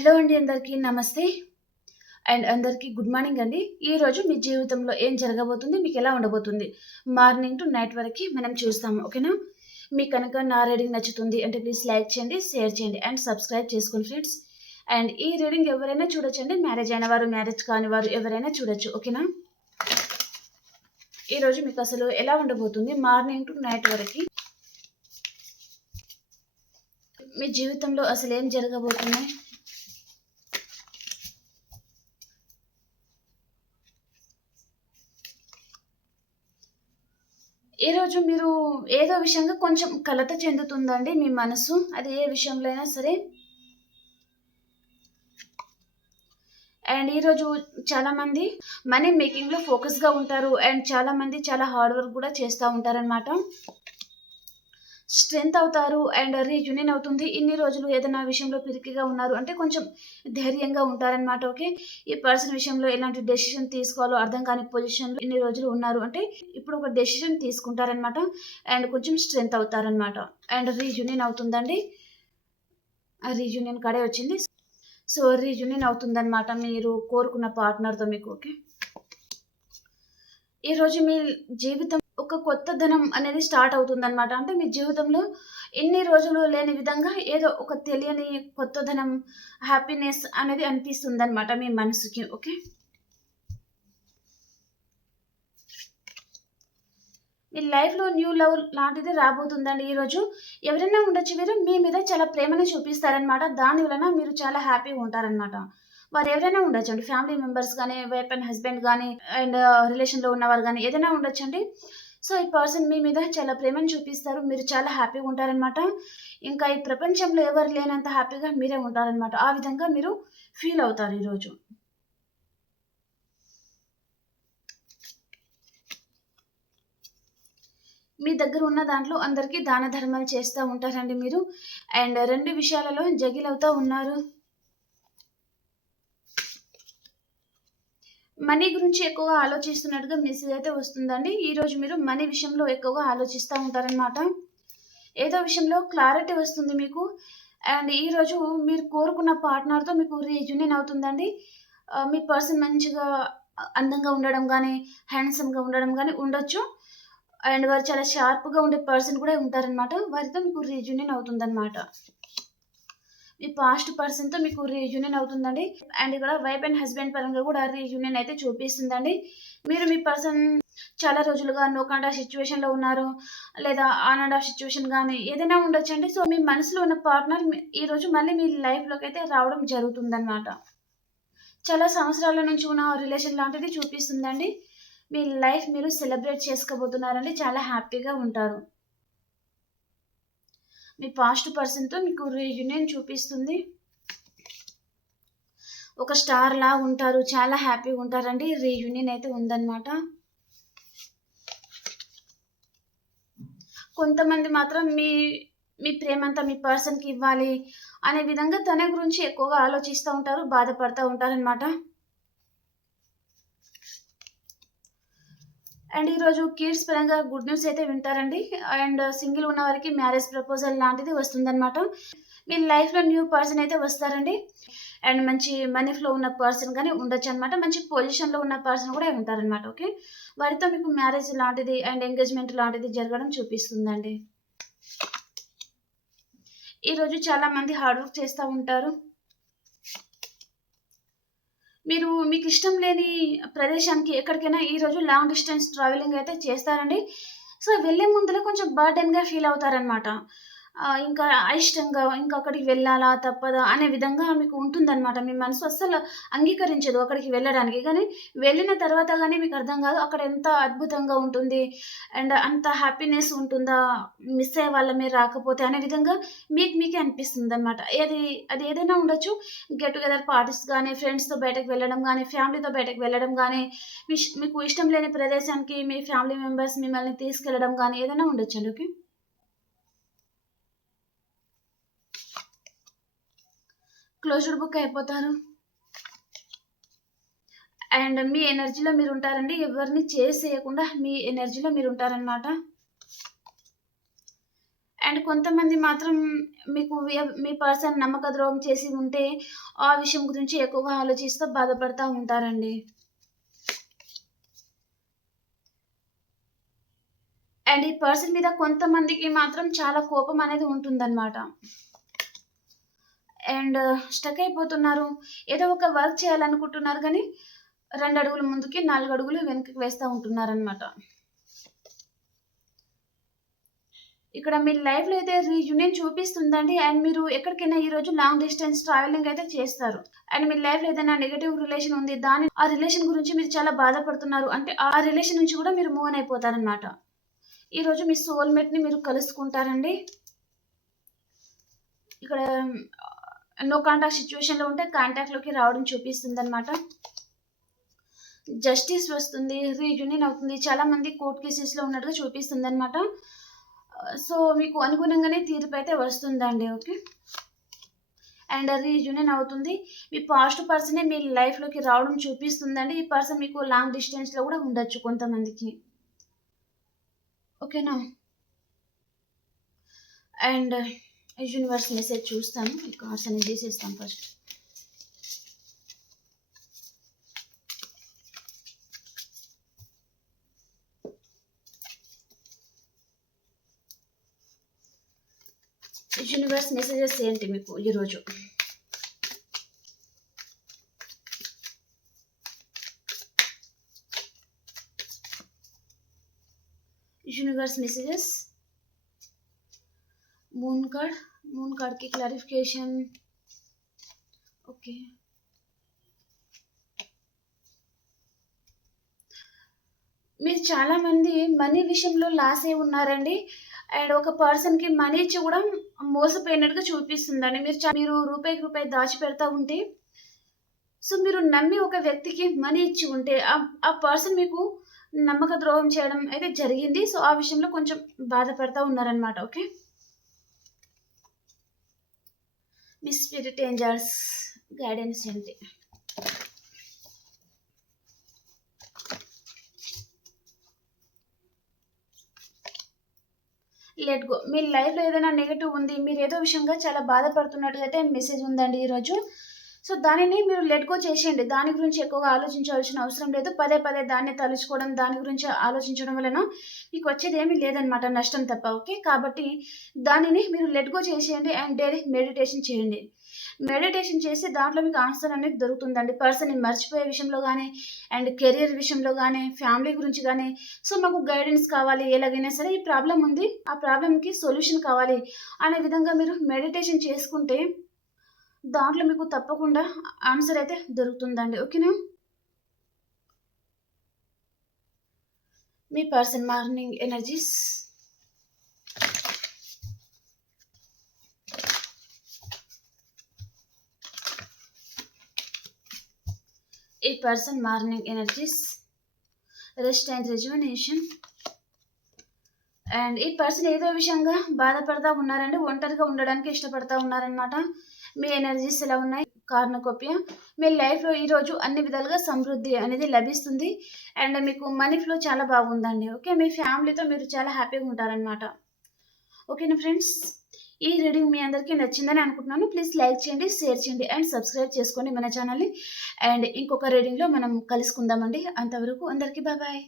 Hello అండి, అందరికీ నమస్తే అండ్ అందరికీ గుడ్ మార్నింగ్ అండి. ఈరోజు మీ జీవితంలో ఏం జరగబోతుంది, మీకు ఎలా ఉండబోతుంది, మార్నింగ్ టు నైట్ వరకు మనం చూస్తాము. ఓకేనా? మీకు కనుక నా రీడింగ్ నచ్చుతుంది అంటే ప్లీజ్ లైక్ చేయండి, షేర్ చేయండి అండ్ సబ్స్క్రైబ్ చేసుకోండి ఫ్రెండ్స్. అండ్ ఈ రీడింగ్ ఎవరైనా చూడొచ్చండి, మ్యారేజ్ అయిన వారు, మ్యారేజ్ కాని వారు ఎవరైనా చూడొచ్చు. ఓకేనా? ఈరోజు మీకు అసలు ఎలా ఉండబోతుంది మార్నింగ్ టు నైట్ వరకు, మీ జీవితంలో అసలు ఏం జరగబోతున్నాయి, ఈరోజు మీరు ఏదో విషయంగా కొంచెం కలత చెందుతుందండి మీ మనసు. అది ఏ విషయంలో అయినా సరే. అండ్ ఈరోజు చాలామంది మనీ మేకింగ్లో ఫోకస్గా ఉంటారు అండ్ చాలామంది చాలా హార్డ్ వర్క్ కూడా చేస్తూ ఉంటారనమాట. స్ట్రెంత్ అవుతారు అండ్ రీయూనియన్ అవుతుంది. ఇన్ని రోజులు ఏదైనా విషయంలో పిరికిగా ఉన్నారు అంటే కొంచెం ధైర్యంగా ఉంటారనమాట. ఓకే, ఈ పర్సన్ విషయంలో ఎలాంటి డెసిషన్ తీసుకోవాలో అర్థం కాని పొజిషన్లో ఇన్ని రోజులు ఉన్నారు అంటే ఇప్పుడు ఒక డెసిషన్ తీసుకుంటారనమాట అండ్ కొంచెం స్ట్రెంత్ అవుతారనమాట. అండ్ రీయూనియన్ అవుతుందండి, ఆ రీయూనియన్ కాడే వచ్చింది. సో రీయూనియన్ అవుతుందన్నమాట మీరు కోరుకున్న పార్ట్నర్తో మీకు. ఓకే, ఈరోజు మీ జీవితం ఒక కొత్త ధనం అనేది స్టార్ట్ అవుతుందన్నమాట. అంటే మీ జీవితంలో ఎన్ని రోజులు లేని విధంగా ఏదో ఒక తెలియని కొత్త ధనం, హ్యాపీనెస్ అనేది అనిపిస్తుంది అనమాట మీ మనసుకి. ఓకే, మీ లైఫ్లో న్యూ లవ్ లాంటిది రాబోతుందండి. ఈరోజు ఎవరైనా ఉండొచ్చు, మీరు మీ మీద చాలా ప్రేమని చూపిస్తారనమాట. దాని వలన మీరు చాలా హ్యాపీగా ఉంటారనమాట. వారు ఎవరైనా ఉండొచ్చు అండి, ఫ్యామిలీ మెంబర్స్ కానీ, వైఫ్ అండ్ హస్బెండ్ కానీ, అండ్ రిలేషన్లో ఉన్నవారు కానీ ఏదైనా ఉండొచ్చండి. సో ఈ పర్సన్ మీ మీద చాలా ప్రేమను చూపిస్తారు, మీరు చాలా హ్యాపీగా ఉంటారనమాట. ఇంకా ఈ ప్రపంచంలో ఎవరు లేనంత హ్యాపీగా మీరే ఉంటారనమాట. ఆ విధంగా మీరు ఫీల్ అవుతారు ఈరోజు. మీ దగ్గర ఉన్న దాంట్లో అందరికీ దాన ధర్మాలు చేస్తూ ఉంటారండి మీరు. అండ్ రెండు విషయాలలో జగిలవుతూ ఉన్నారు. మనీ గురించి ఎక్కువగా ఆలోచిస్తున్నట్టుగా మెసేజ్ అయితే వస్తుందండి. ఈరోజు మీరు మనీ విషయంలో ఎక్కువగా ఆలోచిస్తూ ఉంటారనమాట. ఏదో విషయంలో క్లారిటీ వస్తుంది మీకు. అండ్ ఈరోజు మీరు కోరుకున్న పార్ట్నర్తో మీకు రీయూనియన్ అవుతుందండి. మీ పర్సన్ మంచిగా అందంగా ఉండడం కానీ, హ్యాండ్సమ్గా ఉండడం కానీ ఉండొచ్చు. అండ్ వారు చాలా షార్ప్గా ఉండే పర్సన్ కూడా ఉంటారనమాట. వారితో మీకు రీయూనియన్ అవుతుందన్నమాట. మీ పాస్ట్ పర్సన్తో మీకు రీయూనియన్ అవుతుందండి. అండ్ ఇక్కడ వైఫ్ అండ్ హస్బెండ్ పరంగా కూడా రీయూనియన్ అయితే చూపిస్తుందండి. మీరు మీ పర్సన్ చాలా రోజులుగా నో కాంటాక్ట్ సిచ్యువేషన్లో ఉన్నారు, లేదా ఆన్ అండ్ ఆఫ్ సిచ్యువేషన్ కానీ ఏదైనా ఉండొచ్చండి. సో మీ మనసులో ఉన్న పార్ట్నర్ ఈరోజు మళ్ళీ మీ లైఫ్లోకి అయితే రావడం జరుగుతుందన్నమాట. చాలా సంవత్సరాల నుంచి ఉన్న రిలేషన్ లాంటిది చూపిస్తుందండి. మీ లైఫ్ మీరు సెలబ్రేట్ చేసుకోబోతున్నారండి, చాలా హ్యాపీగా ఉంటారు. మీ పాస్ట్ పర్సన్తో మీకు రీయూనియన్ చూపిస్తుంది. ఒక స్టార్ లా ఉంటారు, చాలా హ్యాపీగా ఉంటారండి. రీయూనియన్ అయితే ఉందన్నమాట. కొంతమంది మాత్రం మీ మీ ప్రేమంతా మీ పర్సన్కి ఇవ్వాలి అనే విధంగా తన గురించి ఎక్కువగా ఆలోచిస్తూ ఉంటారు, బాధపడుతూ ఉంటారనమాట. అండ్ ఈరోజు కిడ్స్ పరంగా గుడ్ న్యూస్ అయితే వింటారండి. అండ్ సింగిల్ ఉన్న వారికి మ్యారేజ్ ప్రపోజల్ లాంటిది వస్తుందన్నమాట. మీ లైఫ్లో న్యూ పర్సన్ అయితే వస్తారండి. అండ్ మంచి మనీ ఫ్లో ఉన్న పర్సన్ కానీ ఉండొచ్చు అనమాట. మంచి పొజిషన్లో ఉన్న పర్సన్ కూడా ఉంటారనమాట. ఓకే, వారితో మీకు మ్యారేజ్ లాంటిది అండ్ ఎంగేజ్మెంట్ లాంటిది జరగడం చూపిస్తుందండి. ఈరోజు చాలామంది హార్డ్ వర్క్ చేస్తూ ఉంటారు. మీరు మీకు ఇష్టం లేని ప్రదేశానికి ఎక్కడికైనా ఈరోజు లాంగ్ డిస్టెన్స్ ట్రావెలింగ్ అయితే చేస్తారండి. సో వెళ్ళే ముందులో కొంచెం బర్డెన్గా ఫీల్ అవుతారనమాట. ఇంకా అయిష్టంగా ఇంకా అక్కడికి వెళ్ళాలా తప్పదా అనే విధంగా మీకు ఉంటుందన్నమాట. మీ మనసు అస్సలు అంగీకరించదు అక్కడికి వెళ్ళడానికి. కానీ వెళ్ళిన తర్వాత కానీ మీకు అర్థం కాదు అక్కడ ఎంత అద్భుతంగా ఉంటుంది అండ్ అంత హ్యాపీనెస్ ఉంటుందా, మిస్ అయ్యే వాళ్ళమే రాకపోతే అనే విధంగా మీకే అనిపిస్తుందన్నమాట. అది ఏదైనా ఉండొచ్చు. గెట్ టుగెదర్ పార్టీస్ కానీ, ఫ్రెండ్స్‌తో బయటకు వెళ్ళడం గానీ, ఫ్యామిలీతో బయటకు వెళ్ళడం గానీ, మీకు ఇష్టం లేని ప్రదేశానికి మీ ఫ్యామిలీ మెంబర్స్ మిమ్మల్ని తీసుకెళ్ళడం గానీ ఏదైనా ఉండొచ్చండి. ఓకే, క్లోజ్డ్ బుక్ అయిపోతారు. అండ్ మీ ఎనర్జీలో మీరు ఉంటారండి. ఎవరిని చేసేయకుండా మీ ఎనర్జీలో మీరు ఉంటారనమాట. అండ్ కొంతమంది మాత్రం మీకు మీ పర్సన్ నమ్మక ద్రోహం చేసి ఉంటే ఆ విషయం గురించి ఎక్కువగా ఆలోచిస్తూ బాధపడతా ఉంటారండి. అండ్ ఈ పర్సన్ మీద కొంతమందికి మాత్రం చాలా కోపం అనేది ఉంటుందన్నమాట. అండ్ స్టక్ అయిపోతున్నారు. ఏదో ఒక వర్క్ చేయాలనుకుంటున్నారు కానీ 2 అడుగులు ముందుకి 4 అడుగులు వెనక్కి వేస్తూ ఉంటున్నారనమాట. ఇక్కడ మీ లైఫ్లో అయితే రీయూనియన్ చూపిస్తుందండి. అండ్ మీరు ఎక్కడికైనా ఈరోజు లాంగ్ డిస్టెన్స్ ట్రావెలింగ్ అయితే చేస్తారు. అండ్ మీ లైఫ్లో ఏదైనా నెగటివ్ రిలేషన్ ఉంది, ఆ రిలేషన్ గురించి మీరు చాలా బాధపడుతున్నారు. అంటే ఆ రిలేషన్ నుంచి కూడా మీరు మూవ్ ఆన్ అయిపోతారనమాట. ఈరోజు మీ సోల్మేట్ని మీరు కలుసుకుంటారండి. ఇక్కడ నో కాంటాక్ట్ సిచ్యువేషన్లో ఉంటే కాంటాక్ట్లోకి రావడం చూపిస్తుంది అనమాట. జస్టిస్ వస్తుంది, రీయూనియన్ అవుతుంది. చాలామంది కోర్ట్ కేసెస్లో ఉన్నట్టుగా చూపిస్తుంది అనమాట. సో మీకు అనుగుణంగానే తీర్పు అయితే వస్తుందండి. ఓకే, అండ్ రీయూనియన్ అవుతుంది. మీ పాస్ట్ పర్సనే మీ లైఫ్లోకి రావడం చూపిస్తుందండి. ఈ పర్సన్ మీకు లాంగ్ డిస్టెన్స్లో కూడా ఉండొచ్చు కొంతమందికి. ఓకేనా? అండ్ యూనివర్స్ మెసేజ్ చూస్తాను. ఈ కార్డ్స్ అనేది తీసేస్తాం ఫస్ట్. యూనివర్స్ మెసేజెస్ ఏంటి మీకు ఈరోజు? యూనివర్స్ మెసేజెస్ మూన్ కార్డ్కి క్లారిఫికేషన్. ఓకే, మీరు చాలామంది మనీ విషయంలో లాస్ అయి ఉన్నారండి. అండ్ ఒక పర్సన్కి మనీ ఇచ్చి కూడా మోసపోయినట్టుగా చూపిస్తుందండి. మీరు రూపాయికి రూపాయి దాచిపెడతా ఉంటే, సో మీరు నమ్మి ఒక వ్యక్తికి మనీ ఇచ్చి ఉంటే ఆ పర్సన్ మీకు నమ్మక ద్రోహం చేయడం అయితే జరిగింది. సో ఆ విషయంలో కొంచెం బాధపడతా ఉన్నారనమాట. ఓకే, మీ స్పిరిట్ ఏంజల్స్ గైడెన్స్ ఏంటి? Let go. మీ లైఫ్లో ఏదైనా నెగిటివ్ ఉంది, మీరు ఏదో విషయంగా చాలా బాధపడుతున్నట్టుగా అయితే మెసేజ్ ఉందండి ఈరోజు. సో దానిని మీరు లెట్ గో చేసేయండి. దాని గురించి ఎక్కువగా ఆలోచించాల్సిన అవసరం లేదు. పదే పదే దాన్ని తలుచుకోవడం, దాని గురించి ఆలోచించడం వలన మీకు వచ్చేది ఏమీ లేదనమాట, నష్టం తప్ప. ఓకే, కాబట్టి దానిని మీరు లెట్ గో చేసేయండి. అండ్ డైలీ మెడిటేషన్ చేయండి. మెడిటేషన్ చేసి దాంట్లో మీకు ఆన్సర్ అనేది దొరుకుతుందండి. పర్సన్ని మర్చిపోయే విషయంలో కానీ, అండ్ కెరియర్ విషయంలో కానీ, ఫ్యామిలీ గురించి కానీ. సో మాకు గైడెన్స్ కావాలి, ఎలాగైనా సరే ఈ ప్రాబ్లం ఉంది, ఆ ప్రాబ్లంకి సొల్యూషన్ కావాలి అనే విధంగా మీరు మెడిటేషన్ చేసుకుంటే దాంట్లో మీకు తప్పకుండా ఆన్సర్ అయితే దొరుకుతుందండి. ఓకేనా? మీ పర్సన్ మార్నింగ్ ఎనర్జీస్. ఈ person morning energies, rest and rejuvenation. And ఈ పర్సన్ ఏదో విషయంగా బాధపడతా ఉన్నారండి, ఒంటరిగా ఉండడానికి ఇష్టపడతా ఉన్నారనమాట. మీ ఎనర్జీస్ ఎలా ఉన్నాయి? కార్నకోపియా. మీ లైఫ్లో ఈరోజు అన్ని విధాలుగా సమృద్ధి అనేది లభిస్తుంది. అండ్ మీకు మనీ ఫ్లో చాలా బాగుందండి. ఓకే, మీ ఫ్యామిలీతో మీరు చాలా హ్యాపీగా ఉంటారనమాట. ఓకేనా ఫ్రెండ్స్? ఈ రీడింగ్ మీ అందరికీ నచ్చిందని అనుకుంటున్నాను. ప్లీజ్ లైక్ చేయండి, షేర్ చేయండి అండ్ సబ్స్క్రైబ్ చేసుకోండి మన ఛానల్ని. అండ్ ఇంకొక రీడింగ్లో మనం కలుసుకుందామండి. అంతవరకు అందరికీ బాయ్.